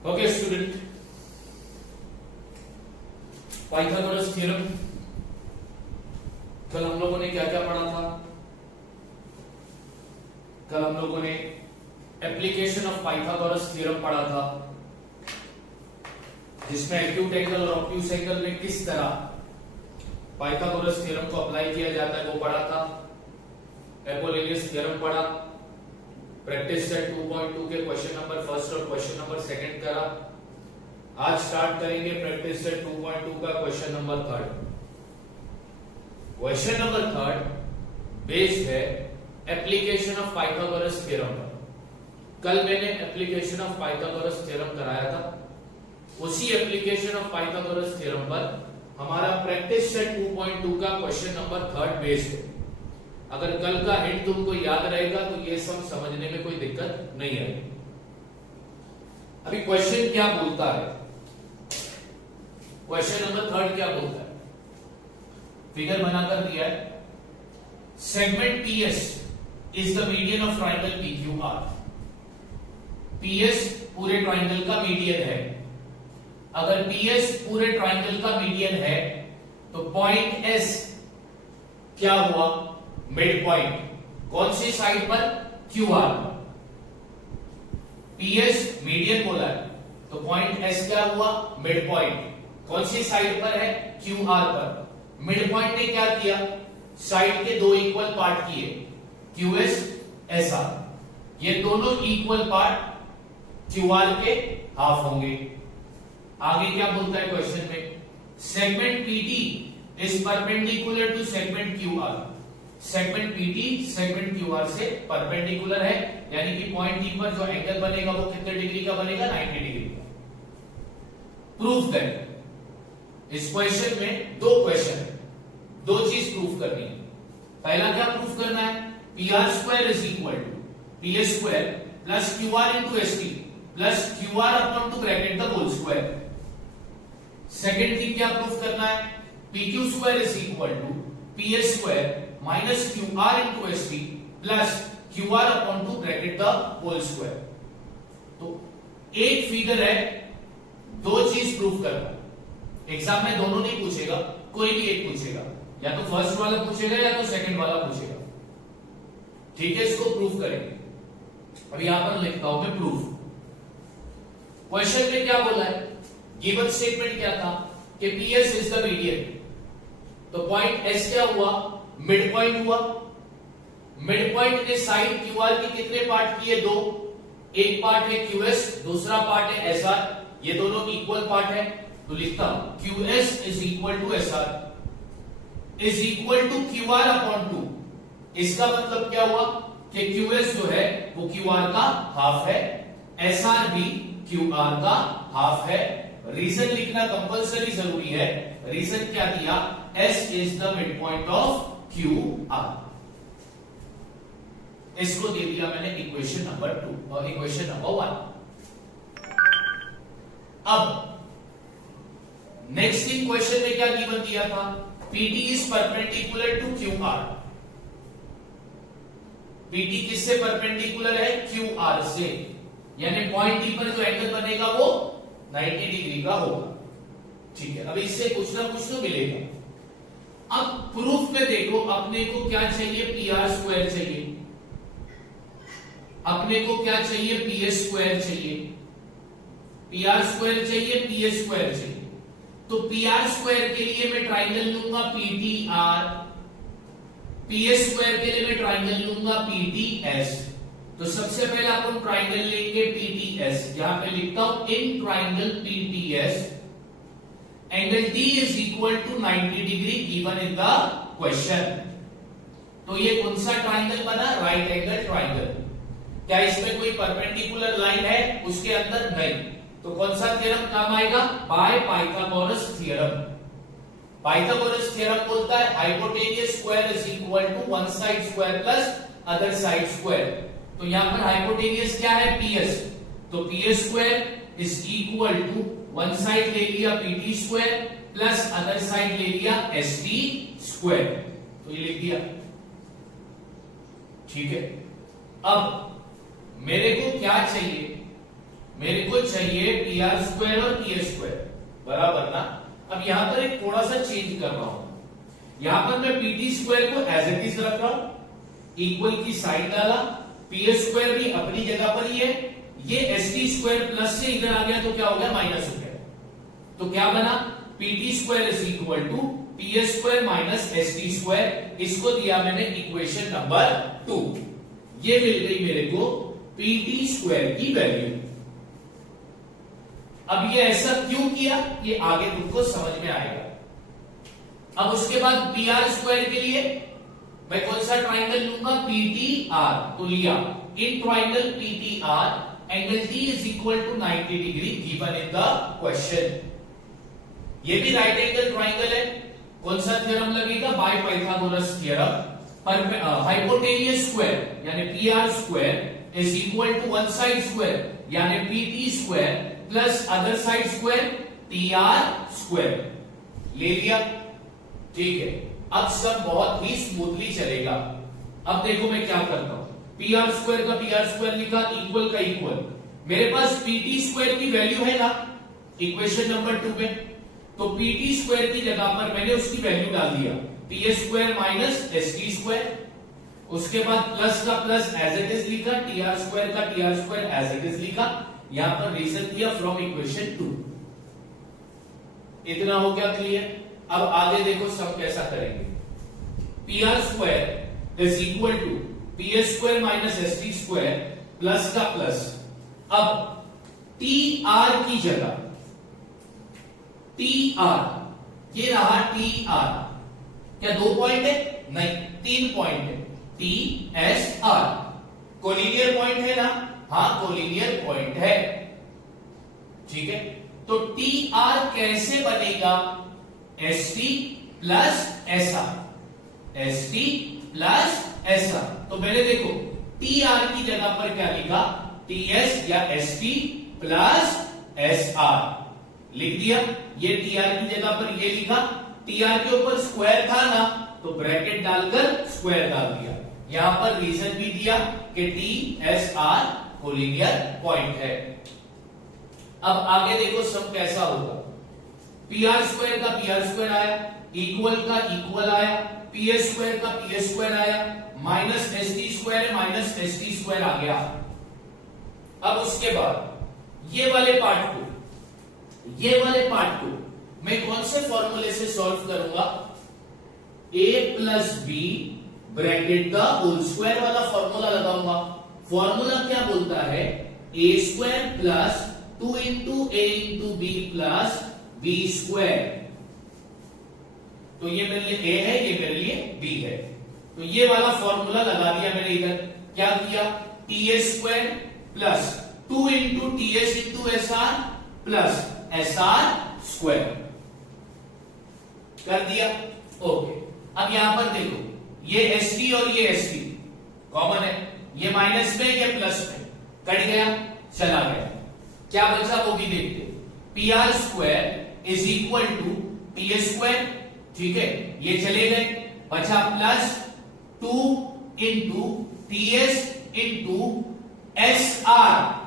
Okay student, Pythagoras theorem कल हम लोगों ने क्या क्या पढ़ा था? कल हम लोगों ने एप्लीकेशन ऑफ पाइथागोरस थ्योरम पढ़ा था, जिसमें एक्यूट एंगल और ऑब्ट्यूज एंगल में किस तरह पाइथागोरस थ्योरम को अप्लाई किया जाता है वो पढ़ा था। एपोलिनियस थ्योरम पढ़ा, प्रैक्टिस सेट 2.2 के क्वेश्चन नंबर फर्स्ट और क्वेश्चन नंबर सेकंड करा। आज स्टार्ट करेंगे प्रैक्टिस सेट 2.2 का question number third. Question number third based है एप्लीकेशन ऑफ पाइथागोरस थ्योरम पर। कल मैंने एप्लीकेशन ऑफ पाइथागोरस थ्योरम कराया था, उसी एप्लीकेशन ऑफ पाइथागोरस थ्योरम पर हमारा प्रैक्टिस सेट 2.2 का क्वेश्चन नंबर थर्ड बेस्ड है। अगर कल का हिंट तुमको याद रहेगा तो ये सब समझने में कोई दिक्कत नहीं आएगी। अभी क्वेश्चन क्या बोलता है, क्वेश्चन नंबर थर्ड क्या बोलता है? फिगर बनाकर दिया है, segment PS is the median of triangle PQR. PS पूरे ट्राइंगल का मीडियन है। अगर पीएस पूरे ट्राइंगल का मीडियन है तो पॉइंट एस क्या हुआ? Mid point. कौन सी साइड पर? क्यूआर पर। पीएस मीडियन बोला है तो पॉइंट एस क्या हुआ? Mid point. कौन सी साइड पर है? क्यूआर पर। मिड पॉइंट ने क्या किया? साइड के दो इक्वल पार्ट किए, क्यूएस एसआर। ये दोनों इक्वल पार्ट क्यूआर के हाफ होंगे। आगे क्या बोलता है क्वेश्चन में? Segment PT is perpendicular to segment QR. Segment PT segment QR से परपेंडिकुलर है, यानी कि पॉइंट टी पर जो एंगल बनेगा वो कितने डिग्री का बनेगा? 90 डिग्री का। Proof that. इस क्वेश्चन में दो क्वेश्चन है, दो चीज प्रूफ करनी है। पहला क्या प्रूफ करना है? P R square is equal to P S square plus Q R into S T plus Q R upon two bracket the whole square. Second thing क्या प्रूफ करना है? P Q square is equal to P S square minus Q R into S T plus Q R upon two bracket the whole square. तो एक figure है, दो चीज proof करना। Exam में दोनों नहीं पूछेगा, कोई भी एक पूछेगा, या तो फर्स्ट वाला पूछेगा या तो सेकंड वाला पूछेगा। ठीक है, इसको प्रूफ करेंगे। अब यहां पर लिखता हूं मैं प्रूफ। क्वेश्चन में क्या बोला है? गिवन स्टेटमेंट क्या था कि पीएस इज द मीडियन। तो पॉइंट एस क्या हुआ? मिड पॉइंट हुआ। मिड पॉइंट ने साइड क्यूआर के कितने पार्ट किए? दो। एक पार्ट है क्यूएस, दूसरा पार्ट है एसआर। ये दोनों इक्वल पार्ट है, तो लिखता हूं QS is equal to SR is equal to QR upon two. इसका मतलब क्या हुआ कि क्यूएस जो है वो क्यूआर का हाफ है, एसआर भी क्यूआर का हाफ है। रीजन लिखना कंपल्सरी जरूरी है। रीजन क्या दिया? S is the mid point of QR. इसको दे दिया मैंने इक्वेशन नंबर 2 और इक्वेशन नंबर 1। अब नेक्स्ट थिंग, क्वेश्चन में क्या गिवन दिया था? PT is perpendicular to QR. PT किससे परपेंडिकुलर है? क्यूआर से, यानी पॉइंट टी पर जो एंगल बनेगा वो 90 डिग्री का होगा। ठीक है, अब इससे कुछ ना कुछ तो मिलेगा। अब प्रूफ में देखो, अपने को क्या चाहिए? पी आर स्क्वायर चाहिए। अपने को क्या चाहिए? पी एस स्क्वायर चाहिए। पी आर स्क्वायर चाहिए, पी एस स्क्वायर चाहिए। तो पी आर स्क्वायर के लिए मैं ट्राइंगल लूंगा P T are, P S square के लिए मैं ट्राइंगल लूंगा पी टी एस। तो सबसे पहले अपन ट्राइंगल लेंगे पी टी एस। यहां पे लिखता हूं in triangle P T S angle D is equal to 90 degree given in the question. तो ये कौन सा ट्राइंगल बना? Right angle triangle. क्या इसमें कोई परपेंडिकुलर लाइन है? उसके अंदर नहीं। तो कौन सा थ्योरम काम आएगा? By Pythagoras theorem. Pythagoras theorem बोलता है hypotenuse square is equal to one side square plus other side square. तो यहां पर हाइपोटेनियस क्या है? पीएस। तो PS square is equal to one side ले लिया PT square plus other side ले लिया एसटी स्क्वायर। तो ये लिख दिया। ठीक है, अब मेरे को क्या चाहिए? मेरे को चाहिए पी आर स्क्वायर और पी एस स्क्वायर, बराबर ना। अब यहां पर एक थोड़ा सा चेंज कर रहा हूं, यहां पर मैं पी टी स्क्वायर को एज इट इज रख रहा हूं, इक्वल की साइड डाला, पी एस स्क्वायर भी अपनी जगह पर ही है, ये एस टी स्क्वायर प्लस से इधर आ गया तो क्या हो गया माइनस हो गया, तो क्या बना P T square is equal to P S square minus S T square, इसको दिया मैंने इक्वेशन नंबर 2। ये मिल गई मेरे को पी टी स्क्वायर की वैल्यू। अब ये ऐसा क्यों किया ये आगे तुमको समझ में आएगा। अब उसके बाद पी आर स्क्वायर के लिए मैं कौन सा ट्राइंगल लूंगा, पी टी आर, तो लिया in triangle P T R angle T is equal to 90 degree given in the question. ये भी राइट एंगल ट्राइंगल है, कौन सा थ्योरम लगेगा, बाय पाइथागोरस थ्योरम। पर हाइपोटेनियस स्क्वायर यानी P R square is equal to one side square यानी P T square plus other side square T R square, ले लिया, ठीक है। अब सब बहुत ही स्मूथली चलेगा। अब देखो मैं क्या करता हूं, पी आर स्क्वायर का पी आर स्क्वायर लिखा, इक्वल का इक्वल, मेरे पास पी टी स्क्वायर की वैल्यू है ना इक्वेशन नंबर 2 में, तो पी टी स्क्वायर की जगह पर मैंने उसकी वैल्यू डाल दिया P S square minus S T square, उसके बाद प्लस का प्लस एज इट इज लिखा, टी आर स्क्वायर का T R square as it is लिखा, यहां पर रीजन दिया फ्रॉम इक्वेशन 2। इतना हो गया क्लियर। अब आगे देखो सब कैसा करेंगे, P R square is equal to P S square minus S T square plus का प्लस, अब टी आर की जगह टी आर, ये रहा टी आर, क्या 2 पॉइंट है, नहीं 3 पॉइंट है, T S R collinear point है ना, हाँ कोलिनियर पॉइंट है, ठीक है। तो टी आर कैसे बनेगा, S T plus S R, S T plus S R, तो मैंने देखो टी आर की जगह पर क्या लिखा, टी एस या S T plus S R लिख दिया, ये टी आर की जगह पर ये लिखा, टी आर के ऊपर स्क्वायर था ना तो ब्रैकेट डालकर स्क्वायर डाल दिया, यहां पर रीजन भी दिया कि T S R collinear point है। अब आगे देखो सब कैसा होगा, पी आर स्क्वायर का पी आर स्क्वायर आया, इक्वल का इक्वल आया, पी एस स्क्वायर का पी एस स्क्वायर आया, माइनस एस टी स्क्वायर है माइनस एस टी स्क्वायर आ गया। अब उसके बाद ये वाले पार्ट को मैं कौन से फॉर्मूले से सॉल्व करूंगा, ए प्लस बी ब्रैकेट का होल स्क्वायर वाला फॉर्मूला लगाऊंगा। फॉर्मूला क्या बोलता है, A square plus 2 into A into B plus B square, तो ये मेरे लिए ए है, ये मेरे लिए बी है, तो ये वाला फॉर्मूला लगा दिया मैंने इधर। क्या किया, T S square plus 2 into T S into S are plus S R square कर दिया, ओके। अब यहां पर देखो ये एस टी और ये एस टी कॉमन है, ये माइनस में ये प्लस में कट गया, चला गया, क्या बचा वो भी देखते, P R square is equal to T S square, ठीक है, ये चले गए, बचा plus 2 into T S into S R,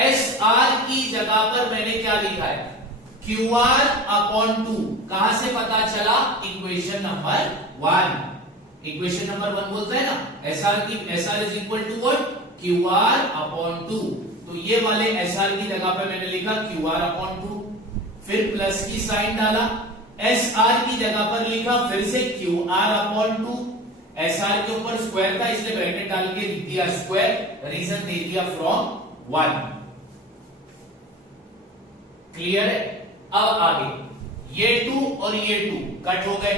S R की जगह पर मैंने क्या लिखा है, क्यू आर अपॉन 2, कहां से पता चला, इक्वेशन नंबर 1, इक्वेशन नंबर 1 बोलता है ना S R is equal to what, Q R upon 2, तो ये वाले एस आर की जगह पर मैंने लिखा क्यू आर अपॉन 2, फिर प्लस की साइन डाला, एस आर की जगह पर लिखा फिर से Q R upon 2, S R के ऊपर स्क्वायर था इसलिए ब्रैकेट डाल के लिख दिया स्क्वायर, रीजन दे दिया फ्रॉम 1, क्लियर है। अब आगे ये 2 और ये 2 कट हो गए,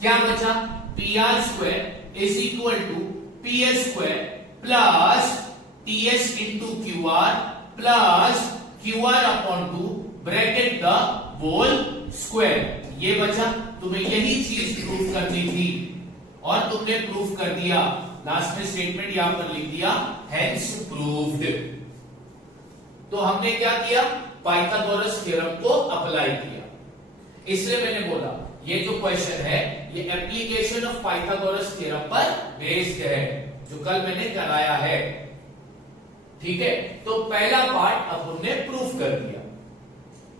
क्या बचा, P R square is equal to P S square plus T S into Q R plus Q R upon 2 bracket the whole square, ये बचा। तुम्हें यही चीज प्रूफ करनी थी और तुमने प्रूफ कर दिया, लास्ट में स्टेटमेंट यहां पर लिख दिया हेंस प्रूव्ड। तो हमने क्या किया, पाइथागोरस थ्योरम को अप्लाई किया, इसलिए मैंने बोला ये जो क्वेश्चन है ये एप्लीकेशन ऑफ पाइथागोरस थ्योरम पर बेस्ड है, जो कल मैंने कराया है, ठीक है, तो पहला पार्ट अपन ने प्रूफ कर दिया।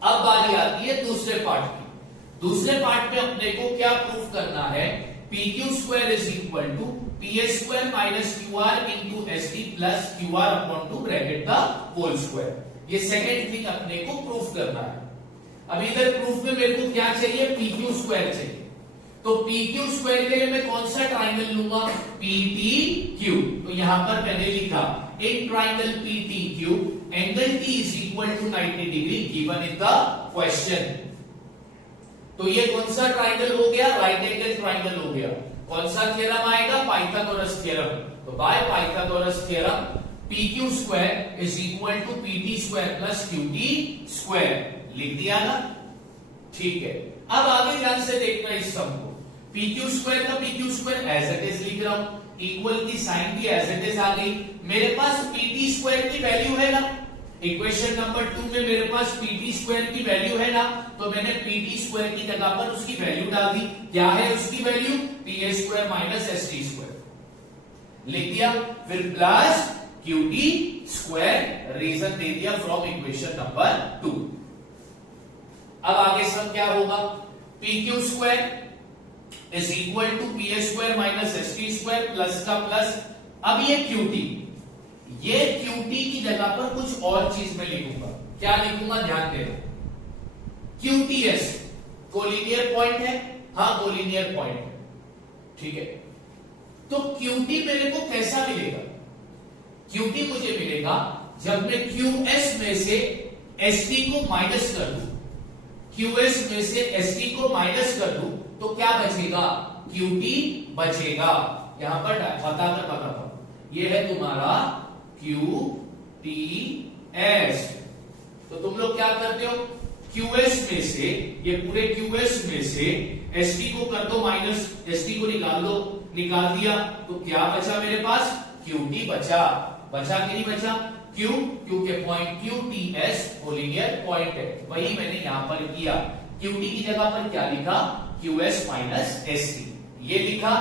अब बारी आती है दूसरे पार्ट की। दूसरे पार्ट में अपने को क्या प्रूफ करना है, P Q square is equal to P A square minus Q R into S T plus Q R upon two bracket का होल स्क्वायर। ये सेकेंड थिंग अपने को प्रूफ करना है। अब इधर प्रूफ में मेरे को क्या चाहिए, पी क्यू स्क्वायर चाहिए। तो पी क्यू स्क्वायर के लिए मैं कौन सा ट्राइंगल लूंगा, पी टी क्यू। तो यहां पर मैंने लिखा in triangle P T Q angle T is equal to 90 degree given in the question. तो ये कौन सा ट्राइंगल हो गया, राइट एंगल ट्राइंगल हो गया। कौन सा थ्योरम आएगा, पाइथागोरस थ्योरम। तो by Pythagoras theorem P Q square is equal to P T square plus Q T square लिख दिया ना, ठीक है। अब आगे ध्यान से देखना इस सम को, पी क्यू स्क्वायर का P Q square as it is लिख रहा हूं, इक्वल की साइन भी एज इट इज आ गई। मेरे पास पी टी स्क्वायर की वैल्यू है ना, इक्वेशन नंबर 2 में मेरे पास पी टी स्क्वायर की वैल्यू है ना, तो मैंने पी टी स्क्वायर की जगह पर उसकी वैल्यू डाल दी। क्या है उसकी value, P A square minus S T square लिख दिया, फिर plus Q T square, reason दे दिया फ्रॉम इक्वेशन नंबर 2। अब आगे सब क्या होगा, P Q square is equal to P A square minus S T square plus का प्लस। अब ये क्यू टी, ये क्यू टी की जगह पर कुछ और चीज में लिखूंगा। क्या लिखूंगा, ध्यान देना, Q T S collinear point है, हाँ कोलिनियर पॉइंट है, ठीक है। तो क्यू टी मेरे को कैसा मिलेगा, क्यू टी मुझे मिलेगा जब मैं क्यू एस में से एस टी को माइनस कर दूं, क्यू एस में से एस टी को माइनस कर दूं तो क्या बचेगा, क्यू टी बचेगा। यहां पर बताकर बताता हूं, ये है तुम्हारा क्यू टी एस। तो तुम लोग क्या करते हो, QS में से, ये पूरे QS में से ST को कर दो माइनस, ST को निकाल दो, निकाल दिया तो क्या बचा मेरे पास, QT बचा। बचा कि नहीं बचा, क्यों, क्योंकि पॉइंट QTS कोलिनियर पॉइंट है, वही मैंने यहां पर किया। QT की जगह पर क्या लिखा, QS माइनस ST, ये लिखा।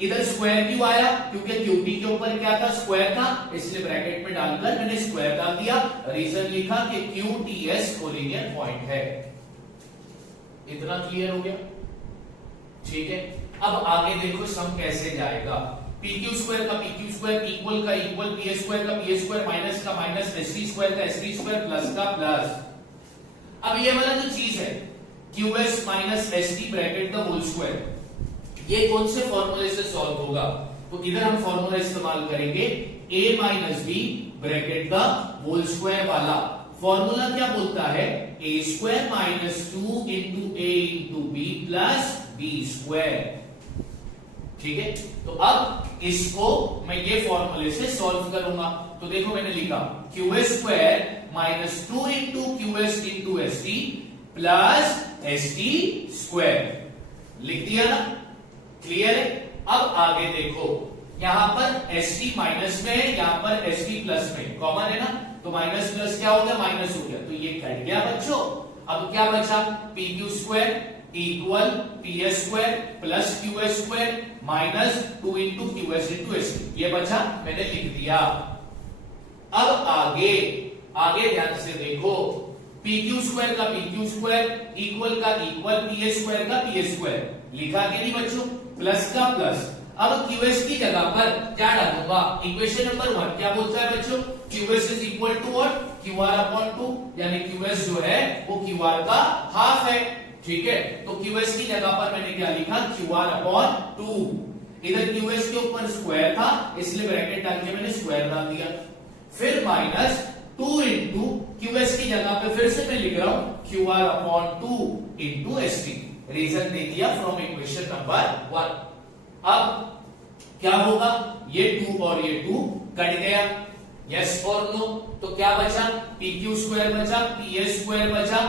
इधर स्क्वायर क्यों आया, क्योंकि QT के ऊपर क्या था, स्क्वायर था, इसलिए ब्रैकेट में डालकर मैंने स्क्वायर डाल दिया। रीजन लिखा कि QTS कोलिनियर पॉइंट है। इतना क्लियर हो गया, ठीक है। अब आगे देखो सम कैसे जाएगा, PQ स्क्वायर का PQ स्क्वायर इक्वल का इक्वल, PA स्क्वायर का PA स्क्वायर माइनस का माइनस, ST स्क्वायर का ST स्क्वायर प्लस का प्लस। अब ये वाला जो चीज है QS माइनस ST ब्रैकेट का होल स्क्वायर, ये कौन से फॉर्मूले से सॉल्व होगा, तो इधर हम फॉर्मूला इस्तेमाल करेंगे a माइनस बी ब्रैकेट का होल स्क्वायर वाला। फॉर्मूला क्या बोलता है, a square minus 2 into a into B plus B square, ठीक है। तो अब इसको मैं ये फॉर्मूले से सॉल्व करूंगा। तो देखो मैंने लिखा QS square minus 2 into QS into ST plus ST square लिख दिया ना, क्लियर है। अब आगे देखो, यहां पर ST माइनस में है, यहां पर ST प्लस में, कॉमन है ना, तो माइनस प्लस क्या हो गया, माइनस हो गया, तो ये कट गया बच्चों। अब क्या बचा, PQ square equal PS square plus QS square minus 2 into QS into ST, ये बचा, मैंने लिख दिया। अब आगे ध्यान से देखो, PQ स्क्वायर का PQ स्क्वायर इक्वल का इक्वल, PS स्क्वायर का PS स्क्वायर लिखा कि नहीं बच्चों, प्लस का प्लस। अब QS की जगह पर क्या डालूंगा, इक्वेशन नंबर 1 क्या बोलता है बच्चों, QS is equal to what, QR upon 2, यानी QS जो है वो QR का हाफ है, ठीक है। तो QS की जगह पर मैंने क्या लिखा, QR अपॉन 2। इधर QS के ऊपर स्क्वायर था, इसलिए ब्रैकेट डाल के मैंने स्क्वायर डाल दिया, फिर माइनस 2 इंटू QS की जगह पे फिर से मैं लिख रहा हूं QR upon 2 into ST, reason दे दिया फ्रॉम इक्वेशन नंबर 1। अब क्या होगा, ये 2 और ये 2 कट गया, यस और नो, तो क्या बचा, PQ स्क्वायर बचा, PS स्क्वायर बचा,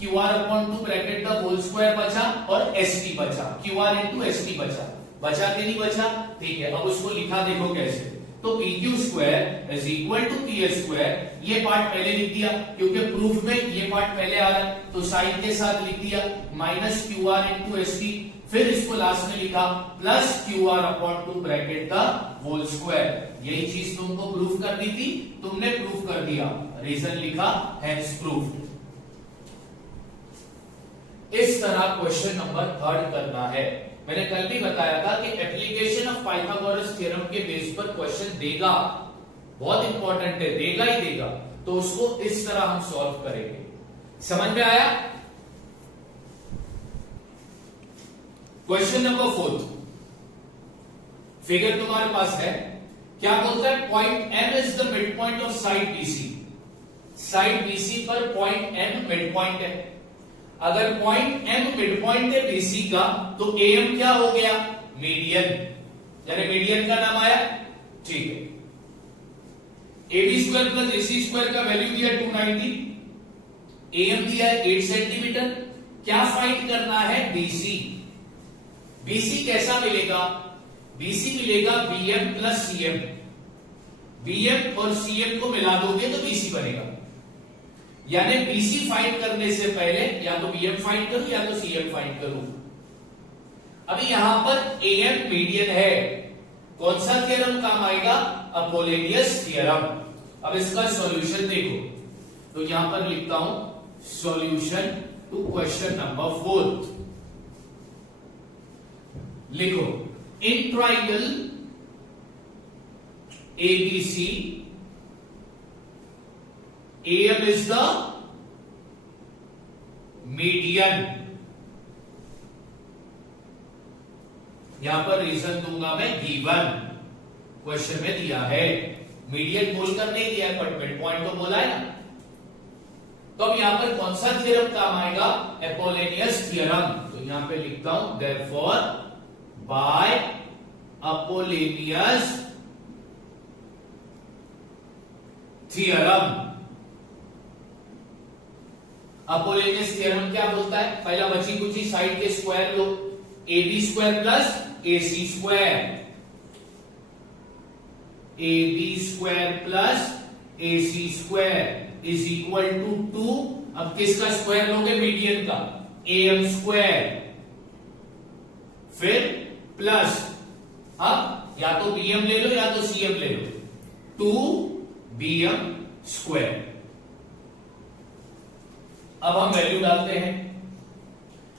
QR अपॉन 2 ब्रैकेट का होल स्क्वायर बचा और ST बचा, QR इंटू ST बचा। बचा कि नहीं बचा, ठीक है। अब उसको लिखा देखो कैसे, तो PQ square is equal to PS square, ये पार्ट पहले लिख दिया क्योंकि प्रूफ में ये पार्ट पहले आ रहा है, तो साइन के साथ लिख दिया, माइनस QR इंटू ST, फिर इसको लास्ट में लिखा plus Q R upon 2 bracket the whole square. यही चीज तुमको प्रूफ करनी थी, तुमने प्रूफ कर दिया, रीजन लिखा हेंस प्रूफ। इस तरह क्वेश्चन नंबर 3 करना है। मैंने कल भी बताया था कि एप्लीकेशन ऑफ पाइथागोरस थ्योरम के बेस पर क्वेश्चन देगा, बहुत इंपॉर्टेंट है, देगा ही देगा, तो उसको इस तरह हम सॉल्व करेंगे। समझ में आया? क्वेश्चन नंबर 4, फिगर तुम्हारे पास है, क्या बोलता है? Point M is the mid point of side BC। Side BC पर पॉइंट M मिड पॉइंट है। अगर पॉइंट M मिड पॉइंट है BC का, तो AM क्या हो गया? मीडियन, यानी मीडियन का नाम आया। ठीक है, AB square plus AC square का वैल्यू दिया 290, AM दिया है 8 सेंटीमीटर। क्या फाइंड करना है? BC। BC कैसा मिलेगा? BC मिलेगा BM प्लस CM। BM और CM को मिला दोगे तो BC बनेगा। यानी BC फाइंड करने से पहले या तो BM फाइंड करूं या तो CM फाइंड करूं। अभी यहां पर AM मीडियन है, कौन सा थ्योरम काम आएगा? Apollonius theorem. अब इसका सॉल्यूशन देखो, तो यहां पर लिखता हूं सॉल्यूशन टू क्वेश्चन नंबर 4। लिखो, in triangle ABC AM is the median। यहां पर रीजन दूंगा मैं गिवन, क्वेश्चन में दिया है, मीडियन बोलकर नहीं दिया है, बट मिड पॉइंट तो बोला है ना। तो अब यहां पर कौन सा थ्योरम काम आएगा? Apollonius theorem. तो यहां पे लिखता हूं therefore by Apollonius theorem. Apollonius theorem क्या बोलता है? पहला बची कुची साइड के स्क्वायर लो, AB square plus AC square, AB square plus AC square is equal to 2। अब किसका स्क्वायर लोगे? मीडियन का, AM स्क्वायर, फिर प्लस, अब या तो BM ले लो या तो CM ले लो, 2BM स्क्वायर। अब हम वैल्यू डालते हैं।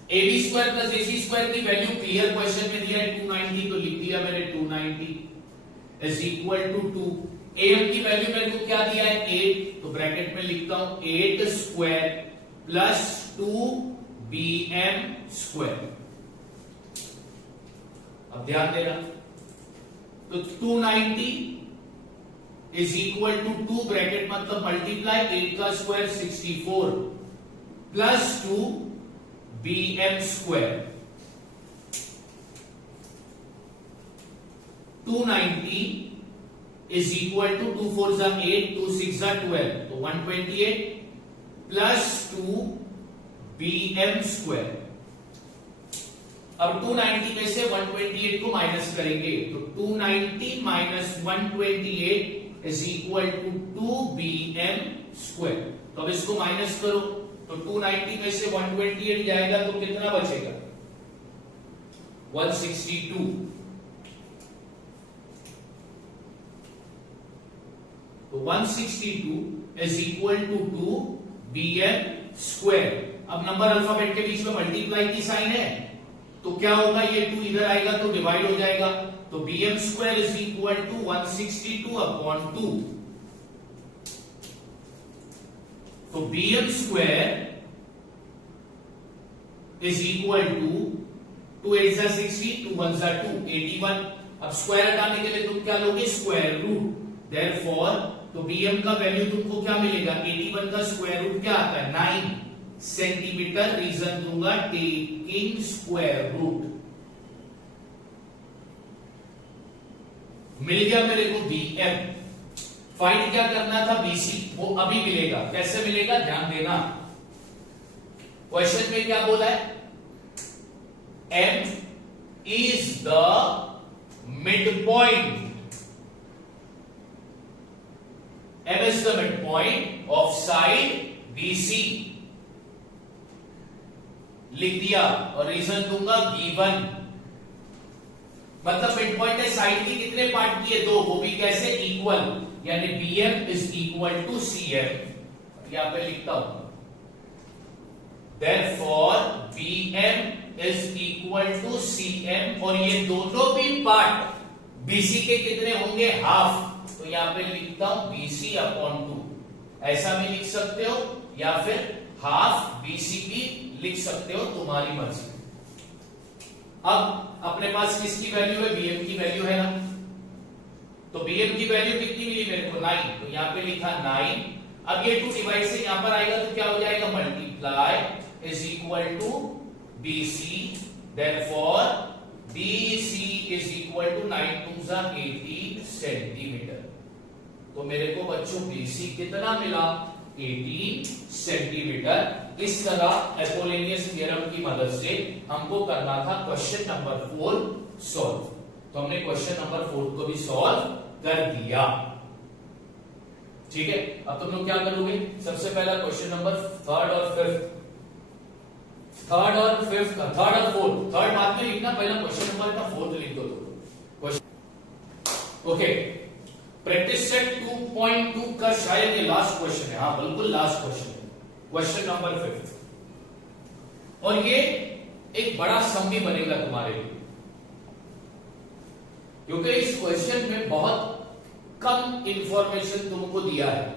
AB square plus AC square की वैल्यू क्लियर क्वेश्चन में दिया है 290, तो लिख दिया मैंने 290 इज इक्वल टू 2। AM की वैल्यू मेरे को क्या दिया है? 8, तो ब्रैकेट में लिखता हूं 8 स्क्वायर प्लस 2BM स्क्वायर। अब ध्यान देना, तो 290 इज इक्वल टू 2 ब्रैकेट मतलब मल्टीप्लाई 8 का square 64 plus 2BM square. 290 is equal to 2 4 जा 8, 2 6 जा 12, तो 128 प्लस 2BM स्क्वायर। अब 290 में से 128 को माइनस करेंगे, तो 290 minus 128 is equal to 2BM square. तो अब इसको माइनस करो, तो 290 में से 128 जाएगा तो कितना बचेगा? 162। तो 162 is equal to 2BM square. अब नंबर अल्फाबेट के बीच में मल्टीप्लाई की साइन है, तो क्या होगा? ये 2 इधर आएगा तो डिवाइड हो जाएगा, तो BM square is equal to 162 upon 2। तो BM square is equal to 2 8 जा 60, 2 1 जा 2, 81। अब स्क्वायर हटाने के लिए तुम क्या लोगे? Square root. देयरफॉर तो BM का वैल्यू तुमको क्या मिलेगा? 81 का स्क्वायर रूट क्या आता है? 9 सेंटीमीटर। रीजन दूंगा टेकिंग स्क्वायर रूट। मिल गया मेरे को BM। फाइंड क्या करना था? BC, वो अभी मिलेगा। कैसे मिलेगा? ध्यान देना, क्वेश्चन में क्या बोला है? M is the midpoint. M is the midpoint of side BC. लिख दिया और रीजन दूंगा गिवन। मतलब मिड पॉइंट है साइड की कितने पार्ट किए? दो, वो भी कैसे? इक्वल, यानी BM is equal to CM। यहां पे लिखता हूं Therefore BM is equal to CM, और ये दोनों भी पार्ट BC के कितने होंगे? हाफ। तो यहां पे लिखता हूं BC अपॉन 2, ऐसा भी लिख सकते हो या फिर हाफ BC भी लिख सकते हो, तुम्हारी मर्जी। अब अपने पास किसकी वैल्यू है? BM की वैल्यू है ना। तो BM की वैल्यू कितनी मिली मेरे को? 9। तो यहां पे लिखा 9। अब ये 2 डिवाइड से यहां पर आएगा तो क्या हो जाएगा? Multiply is equal to BC, therefore BC is equal to 9 2 जा 18 सेंटीमीटर। तो मेरे को बच्चों BC कितना मिला? 18 सेंटीमीटर। इस तरह एपोलिनियस थ्योरम की मदद से हमको करना था क्वेश्चन नंबर 4 सॉल्व। तो हमने क्वेश्चन नंबर 4 को भी सॉल्व कर दिया। ठीक है, अब तुम लोग क्या करोगे? सबसे पहला क्वेश्चन नंबर 3rd और 5th, 3rd और 5th, 3rd और 4th, 3rd बाद में लिखना, पहला क्वेश्चन नंबर का 4th लिख दो। ओके, प्रैक्टिस सेट 2.2 का शायद ये लास्ट क्वेश्चन है। हाँ बिल्कुल लास्ट क्वेश्चन है, क्वेश्चन नंबर 5। और ये एक बड़ा सम भी बनेगा तुम्हारे लिए, क्योंकि इस क्वेश्चन में बहुत कम इंफॉर्मेशन तुमको दिया है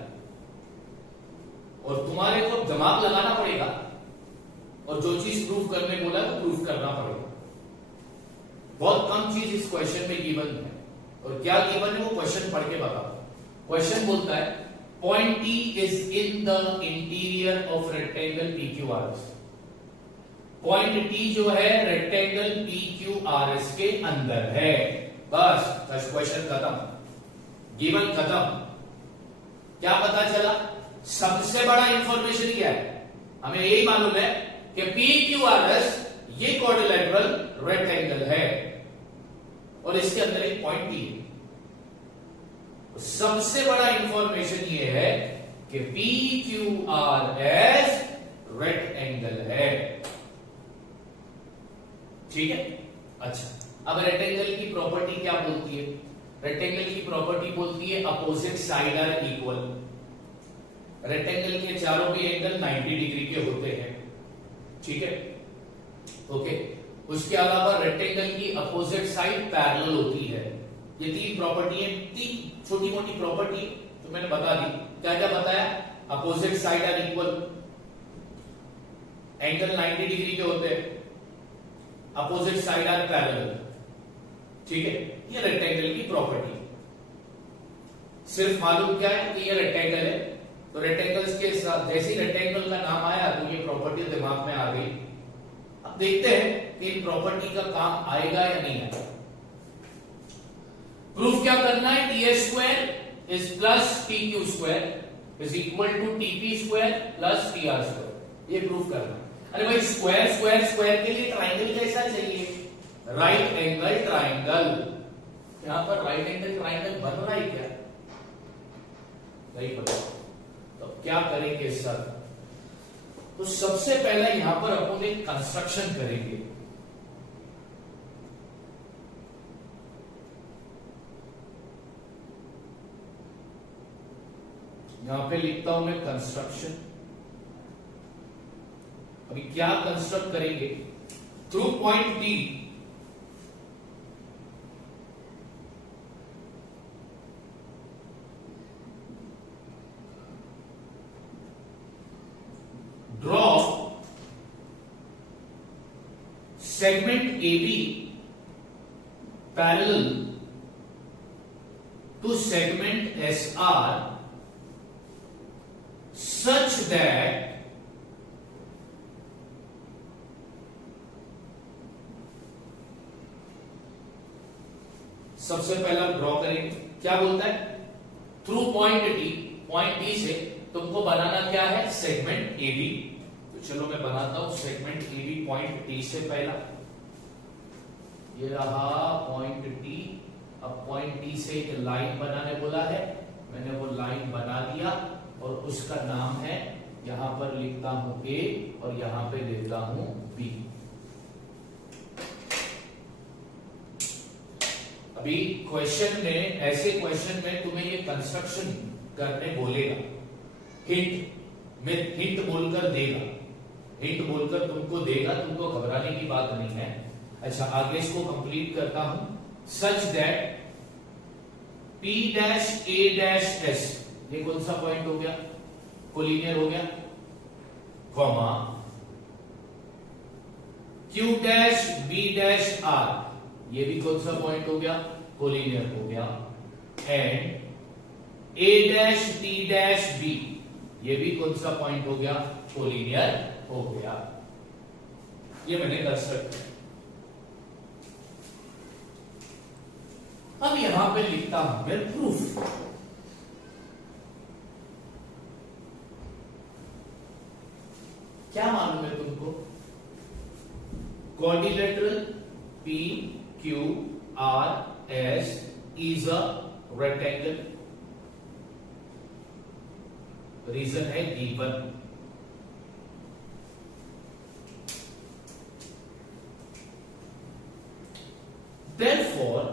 और तुम्हारे को दिमाग लगाना पड़ेगा, और जो चीज प्रूव करने बोला है वो प्रूव करना पड़ेगा। बहुत कम चीज इस क्वेश्चन में गिवन है, और क्या गिवन है वो क्वेश्चन पढ़ के बताओ। क्वेश्चन बोलता है point T is in the interior of rectangle PQRS। Point T जो है रेक्टेंगल PQRS के अंदर है। बस क्वेश्चन खत्म, गिवन खत्म। क्या पता चला? सबसे बड़ा इंफॉर्मेशन क्या है? हमें यही मालूम है कि PQRS ये क्वाड्रिलेटरल रेक्टेंगल है और इसके अंदर एक पॉइंट T है। सबसे बड़ा इंफॉर्मेशन ये है कि PQRS रेक्टेंगल है। ठीक है, अच्छा अब रेक्टेंगल की प्रॉपर्टी क्या बोलती है? रेक्टेंगल की प्रॉपर्टी बोलती है opposite side are equal. Rectangle के चारों भी एंगल 90 डिग्री के होते हैं। ठीक है, ओके। उसके अलावा रेक्टेंगल की अपोजिट साइड पैरेलल होती है। ये 3 प्रॉपर्टी है, 3 छोटी मोटी प्रॉपर्टी तो मैंने बता दी। क्या क्या बताया? Opposite side are equal, angle 90 degree के होते हैं, अपोजिट साइड आर पैरेलल। ठीक है, ये रेक्टेंगल की प्रॉपर्टी। सिर्फ मालूम क्या है कि ये रेक्टेंगल है, तो रेक्टेंगल्स के साथ जैसे ही रेक्टेंगल का नाम आया तो ये प्रॉपर्टी दिमाग में आ गई। अब देखते हैं कि इन प्रॉपर्टी का काम आएगा या नहीं आएगा। प्रूफ क्या करना है? TS² is plus TQ² is equal to TP² plus TR²। ये प्रूफ करना है। अरे भाई स्क्वायर स्क्वायर स्क्वायर के लिए ट्राइंगल कैसा चाहिए? Right angle triangle. यहां पर राइट एंगल ट्राइंगल बन रहा है क्या? नहीं पता। तो क्या करेंगे सर? तो सबसे पहले यहां पर अपन एक कंस्ट्रक्शन करेंगे। यहां पे लिखता हूं मैं कंस्ट्रक्शन। अभी क्या कंस्ट्रक्ट करेंगे? Through point T draw segment AB parallel to segment SR such that सबसे पहला ड्रॉ करेंगे। क्या बोलता है? थ्रू पॉइंट टी से तुमको बनाना क्या है? Segment AB। तो चलो मैं बनाता हूं सेगमेंट AB पॉइंट T से पहला। ये रहा पॉइंट T। अब पॉइंट T से एक लाइन बनाने बोला है, मैंने वो लाइन बना दिया और उसका नाम है, यहां पर लिखता हूं A और यहां पे लेता हूं B। अभी क्वेश्चन में, ऐसे क्वेश्चन में तुम्हें ये कंस्ट्रक्शन करने बोलेगा, हिंट बोलकर देगा, हिंट बोलकर तुमको देगा, तुमको घबराने की बात नहीं है। अच्छा, आगे इसको कंप्लीट करता हूं। Such that P dash A dash S, ये कौन सा पॉइंट हो गया, कोलिनियर हो गया, comma Q dash B dash R, ये भी कौन सा पॉइंट हो गया, कोलिनियर हो गया, and A dash T dash B, ये भी कौन सा पॉइंट हो गया, कोलिनियर हो गया। ये मैंने कंस्ट्रक्ट किया। अब यहां पे लिखता हूं मैं प्रूफ। क्या मालूम है तुमको, quadrilateral P Q R S is a rectangle, reason है given. Therefore,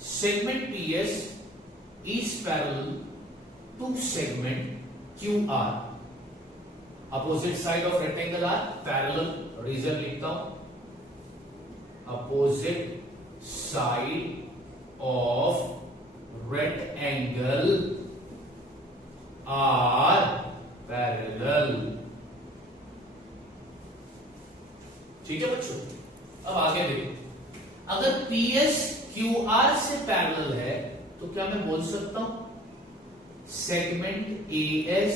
segment PS is parallel to segment QR. Opposite side of rectangle are parallel. Reason लिखता हूं, opposite side of rectangle are parallel. ठीक है बच्चों, अब आगे देखो, अगर PS QR से पैरेलल है तो क्या मैं बोल सकता हूं segment AS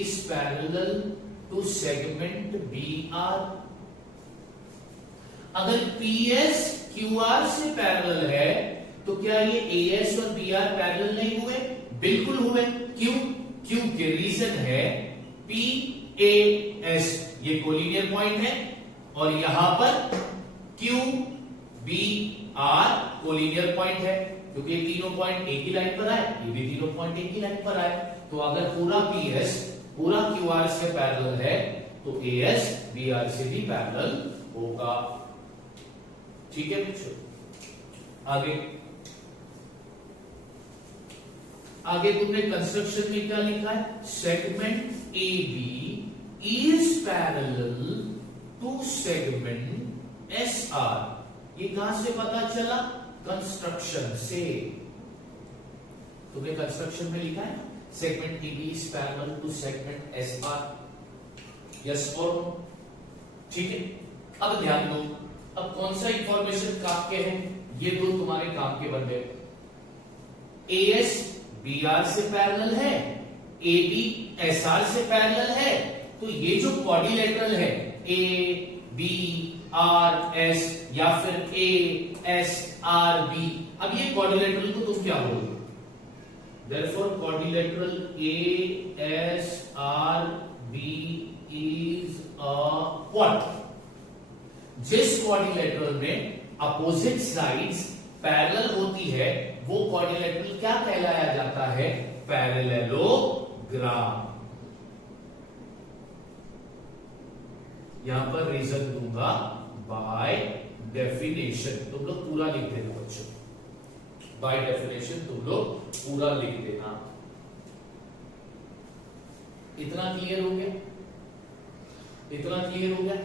is parallel to segment BR। अगर PS QR से पैरेलल है तो क्या ये AS और BR पैरेलल नहीं हुए? बिल्कुल हुए। क्यों? क्योंकि रीजन है PAS ये कोलिनियर पॉइंट है और यहां पर QBR कोलिनियर पॉइंट है, क्योंकि ये तीनों पॉइंट एक ही लाइन पर आए, ये भी तीनों पॉइंट एक ही लाइन पर आए। तो अगर पूरा PS पूरा QR से पैरेलल है तो AS BR से भी पैरेलल होगा। ठीक है बच्चों, आगे तुमने कंस्ट्रक्शन में क्या लिखा है, segment AB is parallel to segment SR। ये कहां से पता चला? कंस्ट्रक्शन से। तुमने कंस्ट्रक्शन में लिखा है segment AB is parallel to segment SR, yes और नो? ठीक है, अब ध्यान दो, अब कौन सा इंफॉर्मेशन काम के हैं, ये दो तुम्हारे काम के बंदे। AS BR से पैरेलल है, AB SR से पैरेलल है, तो ये जो क्वाड्रिलेटरल है ABRS या फिर ASRB, अब ये क्वाड्रिलेटरल को तुम क्या बोलोगे? Therefore quadrilateral ASRB is a what? जिस क्वाड्रिलेटरल में अपोजिट साइड्स पैरेलल होती है वो क्वाड्रिलेटरल क्या कहलाया जाता है? पैरेललोग्राम। यहां पर रीजन दूंगा बाय डेफिनेशन, तुम लोग पूरा लिख देना बच्चों, बाय डेफिनेशन तुम लोग पूरा लिख देना। इतना क्लियर हो गया? इतना क्लियर हो गया?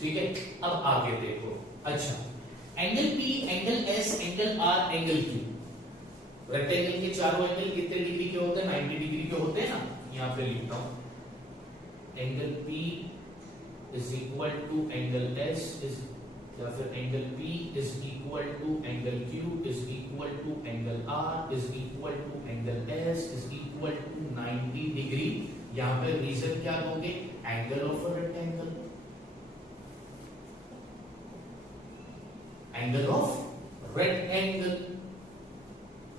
ठीक है, अब आगे देखो। अच्छा, angle P, angle S, angle R, angle Q, rectangle के चारों एंगल कितने डिग्री के होते हैं? 90 डिग्री के होते हैं ना। यहां पे लिखता हूं angle P is equal to angle S is, या फिर angle P is equal to angle Q is equal to angle R is equal to angle S is equal to 90 degree. यहां पे रीजन क्या दोगे? Angle of a rectangle, angle of rectangle.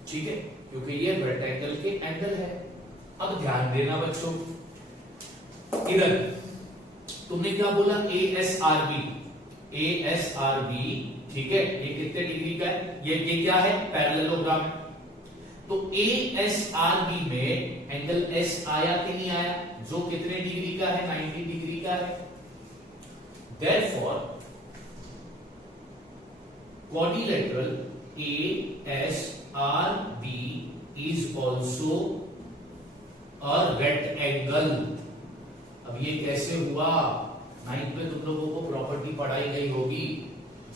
ठीक है, क्योंकि ये रेक्टेंगल के एंगल है। अब ध्यान देना बच्चों, इधर तुमने क्या बोला? ASRB, ASRB, ठीक है, ये कितने डिग्री का है? ये क्या है? पैरेललोग्राम है। तो ASRB में एंगल S आया कि नहीं आया? जो कितने डिग्री का है? 90 डिग्री का है। Therefore quadrilateral ASRB is also a rectangle. अब ये कैसे हुआ? 9th में तुम लोगों को प्रॉपर्टी पढ़ाई गई होगी।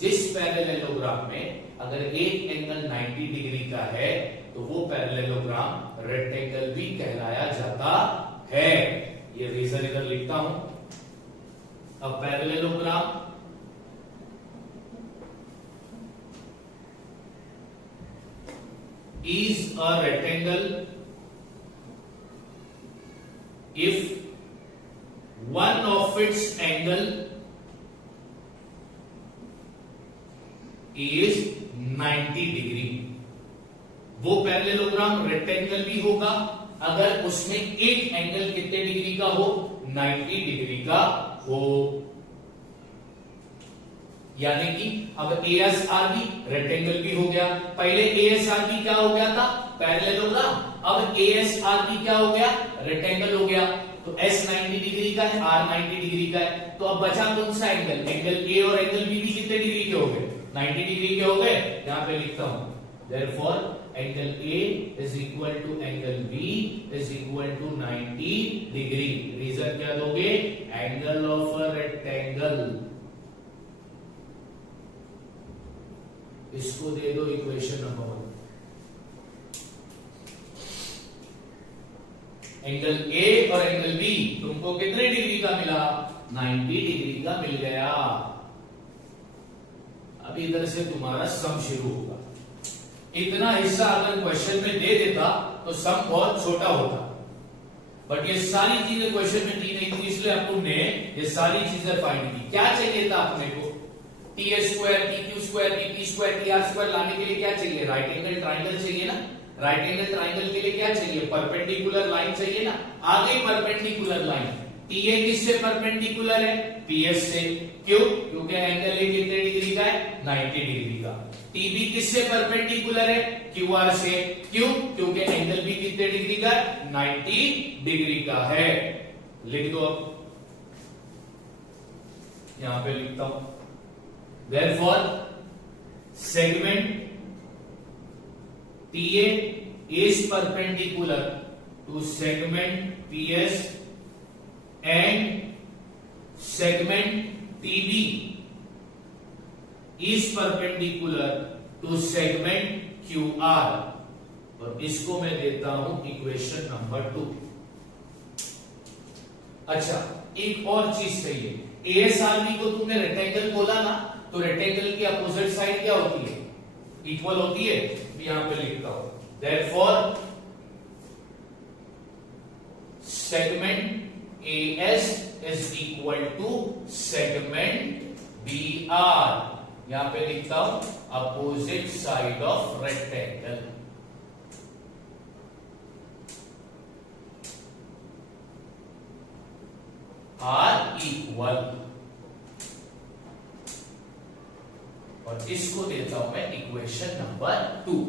जिस पैरेललोग्राम में अगर एक एंगल 90 डिग्री का है तो वो पैरेललोग्राम रेक्टेंगल भी कहलाया जाता है। ये रीजन इधर लिखता हूं। अब parallelogram is a rectangle if one of its angle is 90 degree. वो पैरेललोग्राम रेक्टेंगल भी होगा अगर उसमें एक एंगल कितने डिग्री का हो? 90 डिग्री का हो। यानी कि अब ASRB रेक्टेंगल भी हो गया। पहले ASRB क्या हो गया था? पैरेललोग्राम। अब ASRB क्या हो गया? रेक्टेंगल हो गया। तो S 90 डिग्री का है, R 90 डिग्री का है। तो अब बचा कौन सा एंगल? एंगल A और एंगल B भी कितने डिग्री के हो गए? 90 डिग्री के हो गए। यहां पे लिखता हूं therefore angle A is equal to angle B is equal to 90 degree. Reason क्या दोगे? Angle of a rectangle. इसको दे दो इक्वेशन नंबर 1। एंगल A और एंगल B तुमको कितने डिग्री का मिला? 90 डिग्री का मिल गया। अब इधर से तुम्हारा सम शुरू होगा। इतना हिस्सा अगर क्वेश्चन में दे देता तो सम बहुत छोटा होता, बट ये सारी चीजें क्वेश्चन में दी नहीं थी, इसलिए तुमने ये सारी चीजें फाइंड की। क्या चाहिए था अपने को? T square, T Q square, T square, T R square लाने के लिए क्या चाहिए? राइट एंगल ट्राइंगल चाहिए ना। राइट एंगल ट्राइंगल के लिए क्या चाहिए? परपेंडिकुलर लाइन चाहिए ना। आगे परपेंडिकुलर लाइन टीए किससे परपेंडिकुलर है? पीएस से। क्यों? क्योंकि एंगल ए कितने डिग्री का है? 90 डिग्री का। टीबी किससे परपेंडिकुलर है? क्यूआर से। क्यों? क्योंकि एंगल बी कितने डिग्री का है? 90 डिग्री का है। लिख दो। अब यहां पे लिखता हूं therefore segment TA is perpendicular to segment PS and segment TB is perpendicular to segment QR। और इसको मैं देता हूं इक्वेशन नंबर 2। अच्छा, एक और चीज चाहिए। ASRB को तुमने रेक्टेंगल बोला ना, तो रेक्टेंगल की अपोजिट साइड क्या होती है? इक्वल होती है। यहां पे लिखता हूं therefore segment AS is equal to segment BR। यहां पे लिखता हूं opposite side of rectangle. Are equal, और इसको देता हूं मैं इक्वेशन नंबर 2।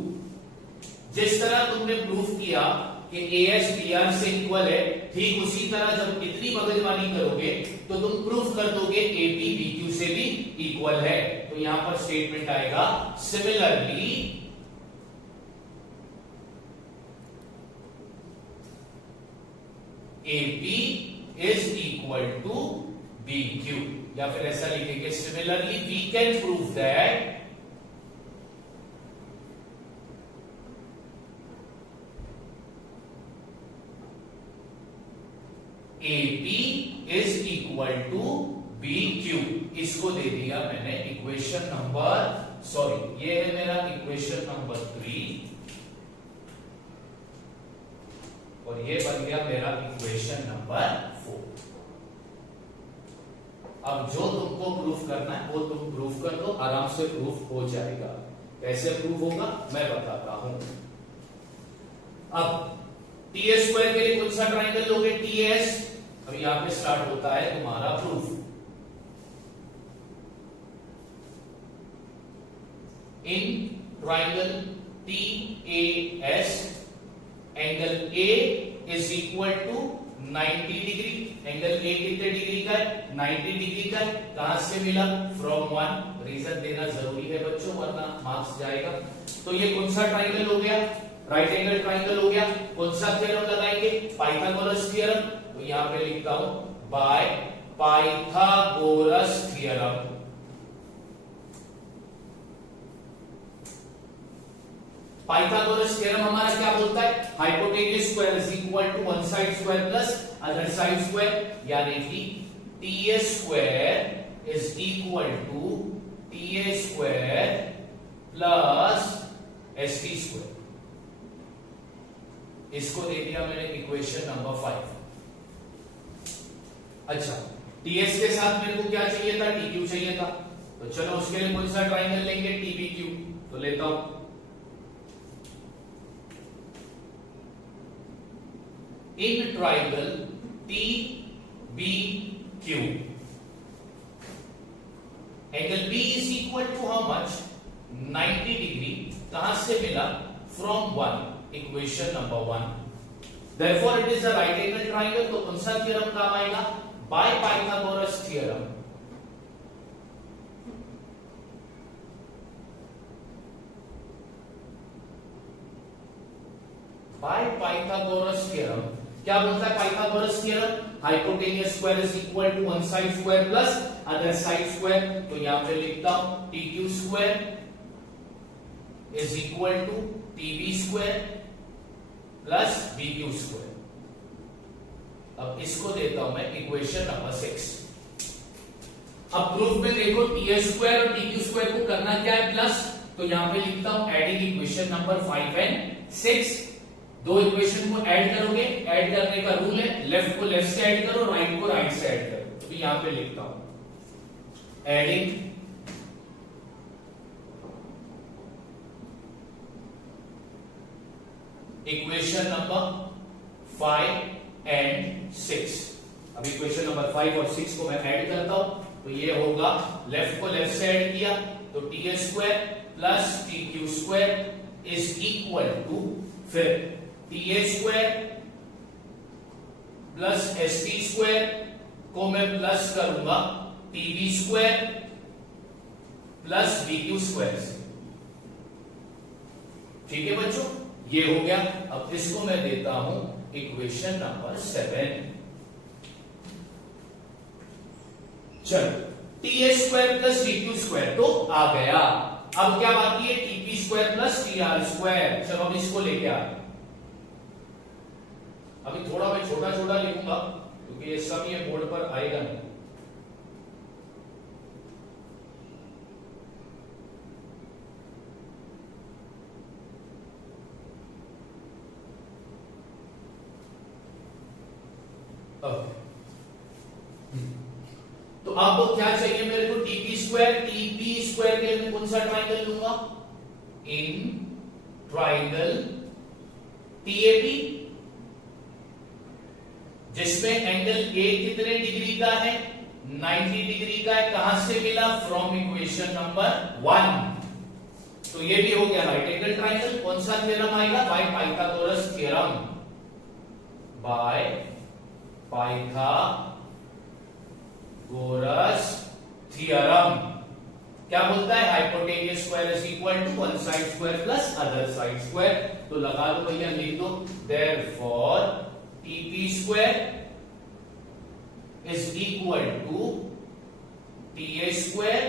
जिस तरह तुमने प्रूफ किया कि AS BR से इक्वल है, ठीक उसी तरह जब इतनी मगजमारी करोगे तो तुम प्रूफ कर दोगे AP BQ से भी इक्वल है। तो यहां पर स्टेटमेंट आएगा similarly AP is equal to BQ, या फिर ऐसा लिखेंगे similarly we can prove that AP is equal to BQ। इसको दे दिया मैंने इक्वेशन नंबर, सॉरी ये है मेरा इक्वेशन नंबर 3 और ये बन गया मेरा इक्वेशन नंबर 4। अब जो तुमको प्रूफ करना है वो तुम प्रूफ कर दो, आराम से प्रूफ हो जाएगा। कैसे प्रूफ होगा मैं बताता हूं। अब टी स्क्वायर के लिए कौन सा ट्राइंगल लोगे? TS। अब यहां पे स्टार्ट होता है तुम्हारा proof. In triangle TAS angle A is equal to 90 degree. Angle A कितने डिग्री का है? 90 डिग्री का है। कहां से मिला? फ्रॉम 1 रीजन देना जरूरी है बच्चों, वरना मार्क्स जाएगा। तो ये कौन सा ट्राइंगल हो गया, राइट एंगल ट्राइंगल हो गया। कौन सा थ्योरम लगाएंगे, पाइथागोरस थ्योरम। तो यहां पे लिखता हूं by Pythagoras theorem. Pythagoras theorem हमारा क्या बोलता है, hypotenuse square is equal to one side square plus other side square, यानी कि T square is equal to T square plus S T square. इसको दे दिया मैंने इक्वेशन नंबर 5। अच्छा, टीएस के साथ मेरे को क्या चाहिए था, टी क्यू चाहिए था। तो चलो उसके लिए कौन सा ट्राइंगल लेंगे, टीबी क्यू। तो लेता हूं in triangle T B Q angle B is equal to how much, 90 degree. कहां से मिला, from 1, equation number 1। Therefore it is a right angle triangle. तो कौन सा थ्योरम काम आएगा, by Pythagoras theorem. By Pythagoras theorem क्या बोलता है Pythagoras theorem, hypotenuse square is equal to one side square plus other side square. तो यहां पे लिखता हूं T Q square is equal to TB square plus B Q square. अब इसको देता हूं मैं इक्वेशन नंबर 6। अब प्रूफ में देखो टी स्क्वायर और टी क्यू स्क्वायर को करना क्या है, प्लस। तो यहां पे लिखता हूं एडिंग इक्वेशन नंबर 5 एंड 6। दो इक्वेशन को ऐड करोगे, ऐड करने का रूल है, लेफ्ट को लेफ्ट से ऐड करो, राइट को राइट से ऐड करो। तो यहां पे लिखता हूं एडिंग इक्वेशन नंबर 5 एंड 6। अब इक्वेशन नंबर 5 और 6 को मैं ऐड करता हूं। तो ये होगा, लेफ्ट को लेफ्ट से ऐड किया तो T square plus T Q square is equal to, फिर T square plus S T square को मैं प्लस करूंगा TB square plus B Q square से। ठीक है बच्चों, ये हो गया। अब इसको मैं देता हूं इक्वेशन नंबर 7। चलो, T square plus T Q square तो आ गया। अब क्या बाकी है, TP square plus T R square. चलो अब इसको लेके आ, अभी थोड़ा मैं छोटा छोटा लिखूंगा क्योंकि ये सब ये बोर्ड पर आएगा नहीं। तो अब क्या चाहिए मेरे को, टीपी स्क्वायर। टीपी स्क्वायर के लिए मैं कौन सा ट्राइंगल लूंगा, इन ट्राइंगल टीएपी, जिसमें एंगल ए कितने डिग्री का है, 90 डिग्री का है। कहां से मिला, फ्रॉम इक्वेशन नंबर 1। तो ये भी हो गया राइट एंगल ट्राइंगल। कौन सा थ्योरम आएगा, by Pythagoras theorem. By Pythagoras theorem क्या बोलता है, hypotenuse square is equal to one side square plus other side square. तो लगा दो भैया, लिख दो, therefore TP square is equal to T square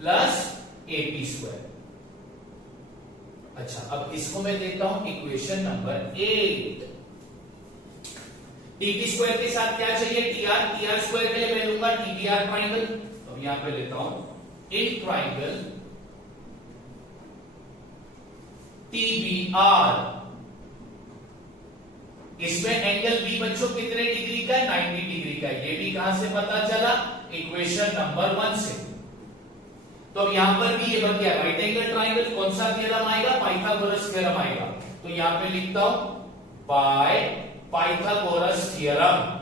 plus AP square. अच्छा, अब इसको मैं देता हूं इक्वेशन नंबर 8। टीपी स्क्वायर के साथ क्या चाहिए, टीआर। टीआर स्क्वायर के लिए मैं लूंगा टीबीआर ट्राइंगल। अब यहां पे लेता हूं इन ट्राइंगल टीबीआर, इसमें एंगल बी बच्चों कितने डिग्री का है, 90 डिग्री का। ये भी कहां से पता चला, इक्वेशन नंबर 1 से। तो अब यहां पर भी ये बन गया राइट एंगल ट्राइंगल। कौन सा थ्योरम आएगा, पाइथागोरस थ्योरम आएगा। तो यहां पे लिखता हूं बाय पाइथागोरस थ्योरम।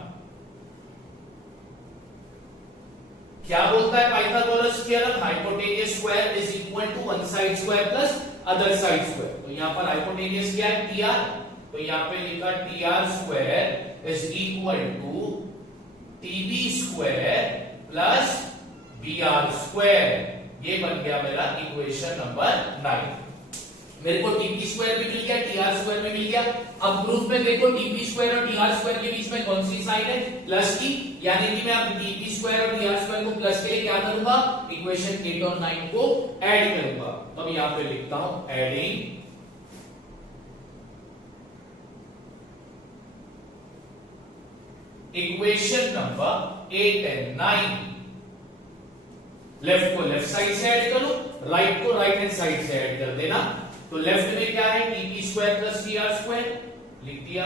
क्या बोलता है Pythagoras theorem, hypotenuse square is equal to one side square plus other side square. तो यहां पर हाइपोटेन्यूज क्या है, टीआर। तो यहां पे लिखा TR square is equal to TB square plus BR square. ये बन गया मेरा इक्वेशन नंबर 9। मेरे को टीपी स्क्वायर भी मिल गया, टीआर स्क्वायर भी मिल गया। अब प्रूफ में देखो टीपी स्क्वायर और टीआर स्क्वायर के बीच में कौन सी साइन है, प्लस की, यानी कि मैं अब टीपी स्क्वायर और टीआर स्क्वायर को प्लस के लिए क्या करूंगा, इक्वेशन 8 और 9 को ऐड करूंगा। तो अब यहां पे लिखता हूं adding equation number 8 and 9। Left को लेफ्ट साइड से ऐड करो, राइट को राइट हैंड साइड से ऐड कर देना। तो लेफ्ट में क्या है, TP square plus TR square लिख दिया,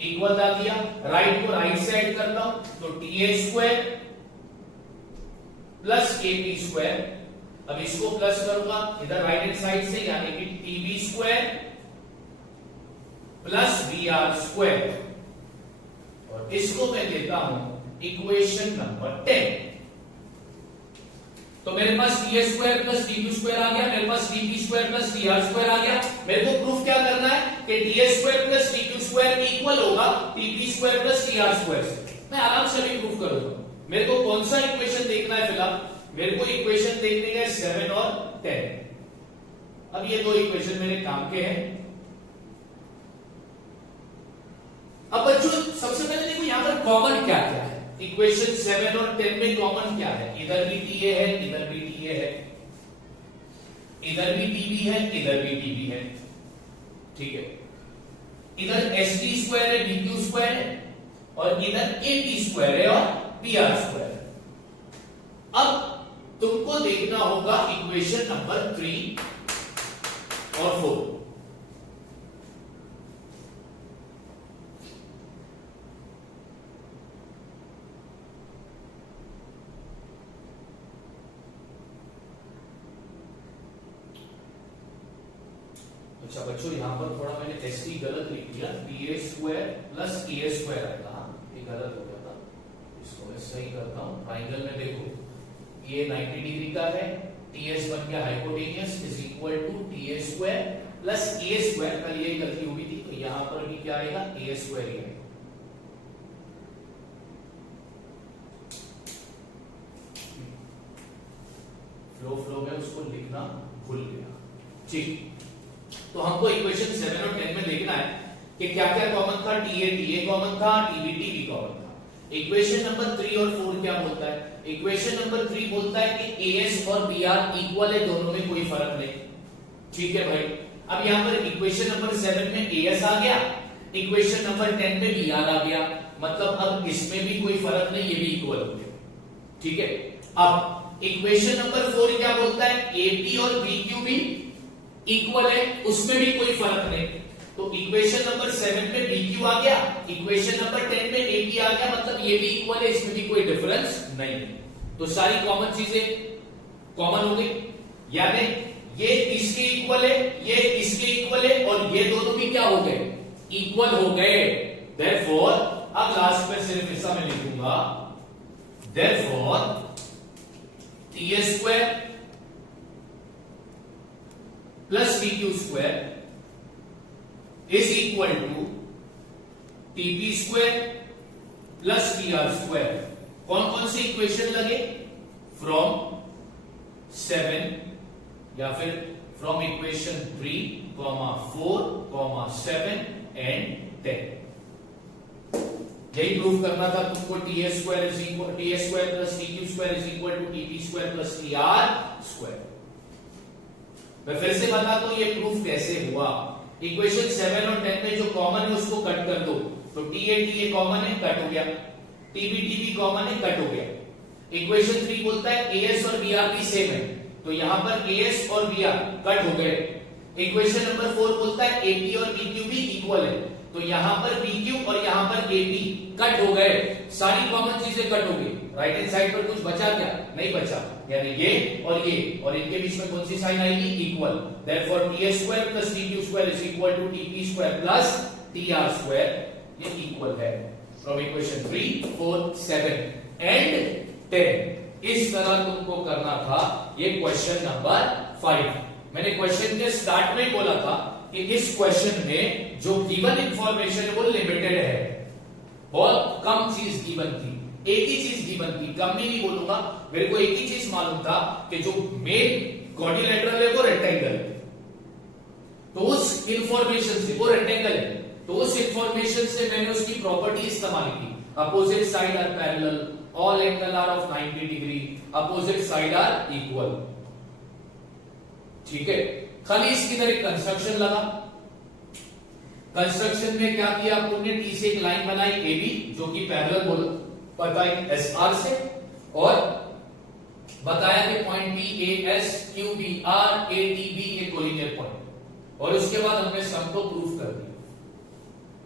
इक्वल डाल दिया। राइट को राइट से ऐड करता हूं तो TA square plus AP square. अब इसको प्लस करूंगा इधर राइट हैंड साइड से, यानी कि TB square plus BR square, और इसको मैं देता हूं इक्वेशन नंबर 10। तो मेरे पास T square plus T square आ गया, मेरे पास TP square plus TR square आ गया। मेरे को प्रूफ क्या करना है कि T square plus T square equal होगा TP square plus TR square से। मैं आराम से भी प्रूफ करूंगा। मेरे को कौन सा इक्वेशन देखना है, फिलहाल मेरे को इक्वेशन देखने का 7 और 10। अब ये दो इक्वेशन मेरे काम के हैं। अब बच्चों सबसे पहले देखो यहां पर कॉमन क्या क्या है। इक्वेशन 7 और 10 में कॉमन क्या है, इधर भी टीए है, इधर भी टीए है, इधर भी टीबी है, इधर भी टीबी है, ठीक है। इधर एस टी स्क्वायर है, बीक्यू स्क्वायर है, और इधर एपी स्क्वायर है और पीआर स्क्वायर है। अब तुमको देखना होगा इक्वेशन नंबर 3 और 4। अच्छा बच्चों यहां पर थोड़ा मैंने एस टी गलत लिख दिया, P A square plus A square आएगा, ये गलत हो गया था, इसको मैं सही करता हूं। ट्राइंगल में देखो ये 90 डिग्री का है, टीएस बन गया hypotenuse is equal to T A square plus A square. कल यही गलती हुई थी, तो यहां पर भी क्या आएगा, ए स्क्वायर ही आएगा। फ्लो में उसको लिखना भूल गया, ठीक। तो हमको इक्वेशन 7 और 10 में देखना है कि क्या क्या कॉमन था, टीए कॉमन था, टीबी कॉमन था। इक्वेशन नंबर 3 और 4 क्या बोलता है, इक्वेशन नंबर 3 बोलता है कि एएस और बीआर इक्वल है, दोनों में कोई फर्क नहीं, ठीक है भाई। अब यहां पर इक्वेशन नंबर 7 में एएस आ गया, इक्वेशन नंबर 10 में बीआर आ गया, मतलब अब इसमें भी कोई फर्क नहीं, ये भी इक्वल हो गया, ठीक है। अब इक्वेशन नंबर 4 क्या बोलता है, एपी और बीक्यू भी इक्वल है, उसमें भी कोई फर्क नहीं। तो इक्वेशन नंबर 7 में BQ आ गया, इक्वेशन नंबर 10 में AP आ गया, मतलब ये भी इक्वल है, इसमें भी कोई डिफरेंस नहीं है। तो सारी कॉमन चीजें कॉमन हो गई, यानी ये इसके इक्वल है, ये इसके इक्वल है, और ये दोनों भी क्या हो गए, इक्वल हो गए। देयरफॉर अब लास्ट में सिर्फ ऐसा मैं लिखूंगा, therefore T square plus BQ square is equal to TP square plus TR square. कौन कौन से इक्वेशन लगे, फ्रॉम 7 या फिर फ्रॉम इक्वेशन 3, 4, 7 एंड 10। यही प्रूव करना था तुमको, T square plus TQ square is equal to TP square plus TR square. मैं फिर से बता दूं ये प्रूफ कैसे हुआ। इक्वेशन 7 और 10 में जो कॉमन है उसको कट कर दो, तो टीए कॉमन है, कट हो गया, टीबी कॉमन है, कट हो गया। इक्वेशन 3 बोलता है एएस और बीआर भी सेम है, तो यहां पर एएस और बीआर कट हो गए। इक्वेशन नंबर 4 बोलता है एपी और बीक्यू भी इक्वल है, तो यहां पर बीक्यू और यहां पर एपी कट हो गए, सारी कॉमन चीजें कट हो गई। राइट हैंड साइड पर कुछ बचा क्या, नहीं बचा, यानी ये, और इनके बीच में कौन सी साइन आएगी, equal. Therefore T square plus TQ square is equal to TP square plus TR square, ये इक्वल है। From equation 3, 4, 7 and 10। इस तरह तुमको करना था ये क्वेश्चन नंबर 5। मैंने क्वेश्चन के स्टार्ट में बोला था कि इस क्वेश्चन में जो गिवन इंफॉर्मेशन है वो लिमिटेड है, बहुत कम चीज गिवन थी, एक ही चीज गिवन थी, कम भी नहीं बोलूंगा, मेरे को एक ही चीज मालूम था कि जो मेन क्वाड्रिलेटरल है वो रेक्टेंगल है, तो उस इंफॉर्मेशन से, वो रेक्टेंगल है, तो उस इंफॉर्मेशन से मैंने उसकी प्रॉपर्टी इस्तेमाल की, opposite side are parallel, all angle are of 90 degree, opposite side are equal. ठीक है, खाली इसकी तरह एक कंस्ट्रक्शन लगा। कंस्ट्रक्शन में क्या किया, आपने टी से एक लाइन बनाई ए बी, जो कि पैरेलल बोलो बताई एस आर से, और बताया कि point B A S Q B R A D B A collinear point, और उसके बाद हमने सम को प्रूफ कर दिया।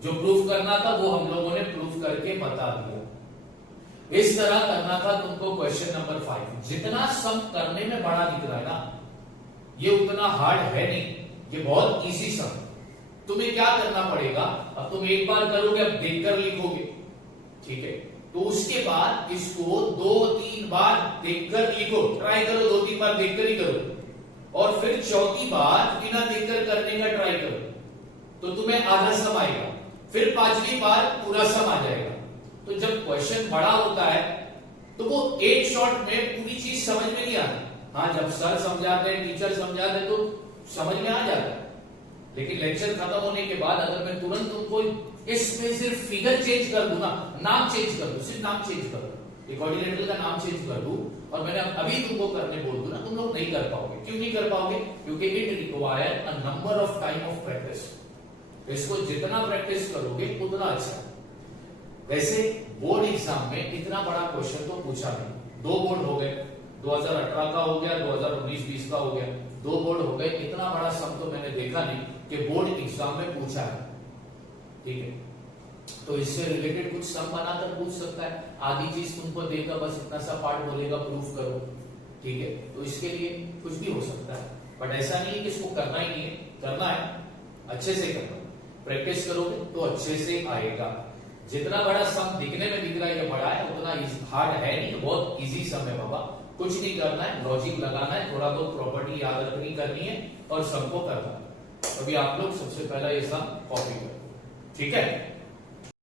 जो प्रूफ करना था वो हम लोगों ने प्रूफ करके बता दिया। इस तरह करना था तुमको क्वेश्चन नंबर 5। जितना सम करने में बड़ा दिख रहा है ना, ये उतना हार्ड है नहीं, ये बहुत इजी सम। तुम्हें क्या करना पड़ेगा, अब तुम एक बार करोगे, अब देखकर लिखोगे, ठीक है, तो उसके बाद इसको 2-3 बार देखकर लिखो, ट्राई करो, 2-3 बार देखकर ही करो, और फिर चौथी बार बिना देखकर करने का ट्राई करो, तो तुम्हें आधा सम आएगा, फिर 5वीं बार पूरा सम आ जाएगा। तो जब क्वेश्चन बड़ा होता है तो वो एक शॉट में पूरी चीज समझ में नहीं आती। हाँ, जब सर समझाते हैं, टीचर समझाते हैं, तो समझ में आ जाता है, लेकिन लेक्चर खत्म होने के बाद अगर मैं तुरंत तुमको इसमें सिर्फ फिगर चेंज कर दूं ना, नाम चेंज कर दूं, सिर्फ नाम चेंज कर दूं, कोऑर्डिनेटर का नाम चेंज कर दूं, और मैंने अभी तुमको करने बोल दूं ना, तुम लोग नहीं कर पाओगे। क्यों नहीं कर पाओगे? क्योंकि it require a number of time of practice. इसको जितना प्रैक्टिस करोगे उतना अच्छा। वैसे बोर्ड एग्जाम में इतना बड़ा क्वेश्चन तो पूछा नहीं, 2 बोर्ड हो गए, 2018 का हो गया, 2019-20 का हो गया, 2 बोर्ड हो गए, इतना बड़ा सम तो मैंने देखा नहीं कि बोर्ड एग्जाम में पूछा है। ठीक है, तो इससे रिलेटेड कुछ सम बनाकर पूछ सकता है, आधी चीज तुमको देगा, बस इतना सा पार्ट बोलेगा प्रूफ करो, ठीक है, तो इसके लिए कुछ भी हो सकता है, बट ऐसा नहीं है कि इसको करना ही नहीं है, करना है, अच्छे से करना, प्रैक्टिस करोगे तो अच्छे से आएगा। जितना बड़ा सम दिखने में दिख रहा है, ये बड़ा है, उतना हार्ड है नहीं, बहुत इजी सम है बाबा। कुछ नहीं करना है, लॉजिक लगाना है, थोड़ा बहुत प्रॉपर्टी याद रखनी करनी है, और सम को करना है। अभी आप लोग सबसे पहला ये सम कॉपी करो, ठीक है।